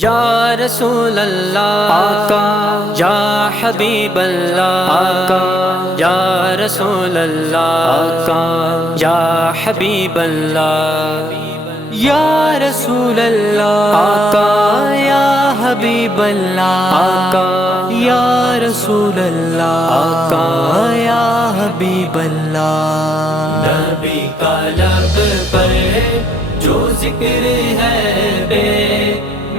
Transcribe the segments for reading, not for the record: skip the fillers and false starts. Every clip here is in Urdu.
یا رسول اللہ آقا، یا حبیب اللہ آقا، یا رسول اللہ آقا، یا حبیب اللہ، یا رسول اللہ آقا، یا حبیب اللہ آقا، یا رسول اللہ آقا، یا حبیب اللہ۔ نبی کا لب پر جو ذکر ہے بے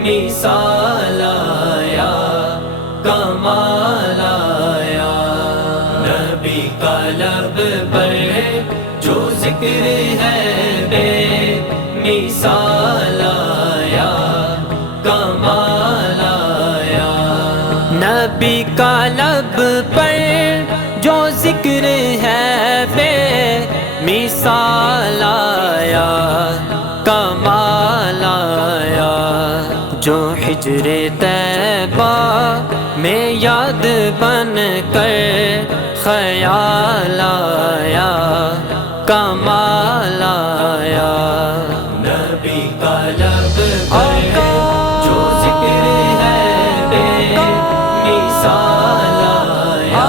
مثال آیا، کمال آیا۔ نبی کا لب پر جو ذکر ہے بے مثال آیا، کمال آیا۔ نبی کا لب پر جو ذکر ہے بے مثال آیا، کمال آیا۔ جو ہجر طیبہ میں یاد بن کر خیال آیا، کمال آیا۔ نبی کا لب پر جو ذکر ہے بے مثال آیا،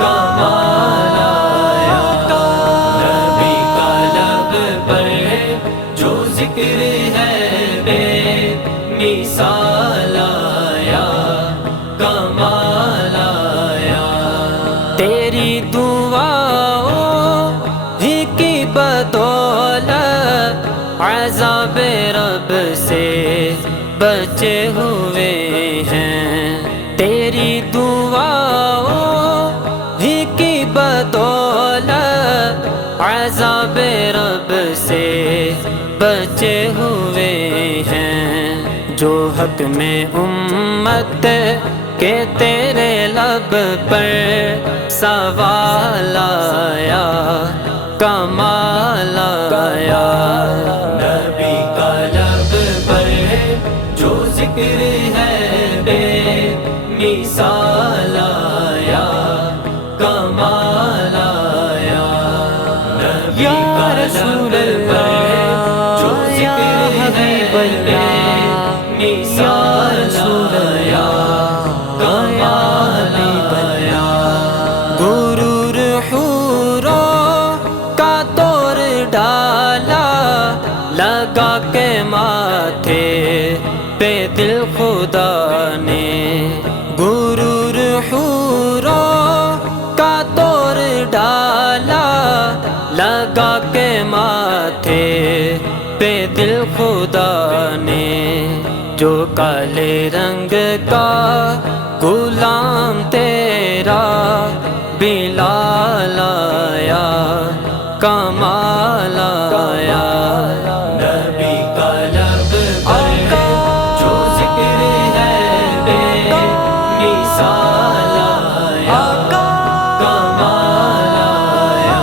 کمال آیا۔ نبی کا لب پر جو ذکر ہے بے مثال آیا، کمال آیا۔ تیری دعاؤں ہی کی بدولت عذاب رب سے بچے ہوئے ہیں۔ تیری دعاؤں ہی کی بدولت عذاب رب سے بچے ہوئے ہیں۔ جو حق میں امت کے تیرے لب پر سوال آیا، کمال آیا۔ نبی کا لب پر جو ذکر ہے بے مثال آیا، کمال آیا۔ نبی کا لب پر جو ذکر ہے بے مثال آیا، کمال آیا۔ غرور حوروں کا توڑ ڈالا، لگا کے ماتھے پہ دل خدا نے۔ غرور حوروں کا توڑ ڈالا، لگا کے ماتھے پہ دل خدا نے۔ جو کالے رنگ کا غلام تیرا بلال آیا، کمال آیا۔ نبی کا لب پر جو ذکر ہے بے مثال آیا، کمال آیا۔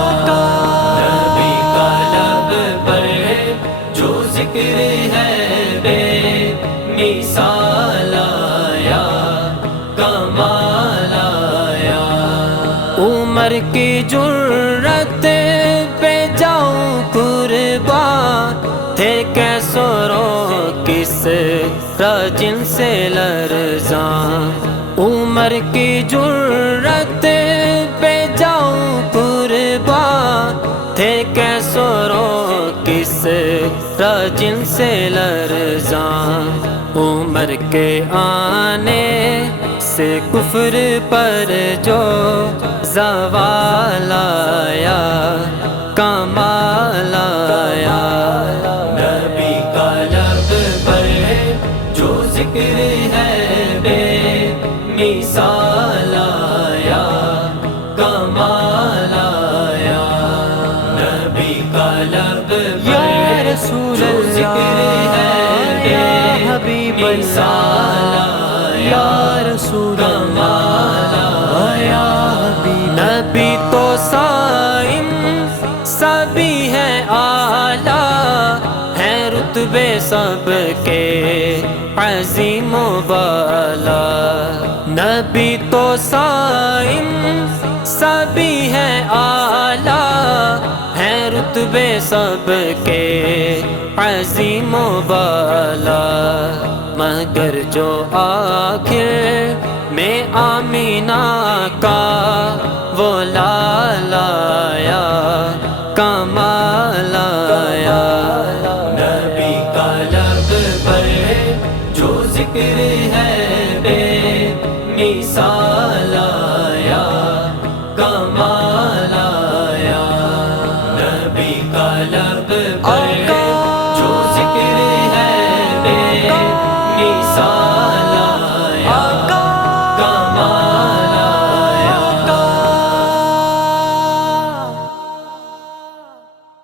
نبی کا لب پر جو ذکر ہے بے مثال آیا، کمال آیا۔ عمر کی جرت پہ جاؤں قربان، تھے کیسروں کس راجن سے لرزاں۔ عمر کی جرت پہ جاؤں قربان، تھے کیسروں کس راجن سے لرزاں۔ عمر کے آنے سے کفر پر جو زوال آیا، کمال آیا۔ نبی کا لب پر جو ذکر ہے بے مثال آیا، کمال آیا۔ نبی کا لب پر یا رسول اللہ یا حبیب اللہ، یا رسول اللہ یا حبیب۔ نبی تو صائم سبھی ہے اعلیٰ، ہے رتبے سب کے عظیم و بالا۔ نبی تو صائم سبھی ہے اعلیٰ، ہے رتبے سب کے عظیم و بالا۔ مگر جو آخر میں آمینہ کا وہ لال آیا کمال آیا، نبی کا لب پر جو ذکر ہے بے مثال آیا کمال آیا، نبی کا لب پر جو ذکر ہے بے مثال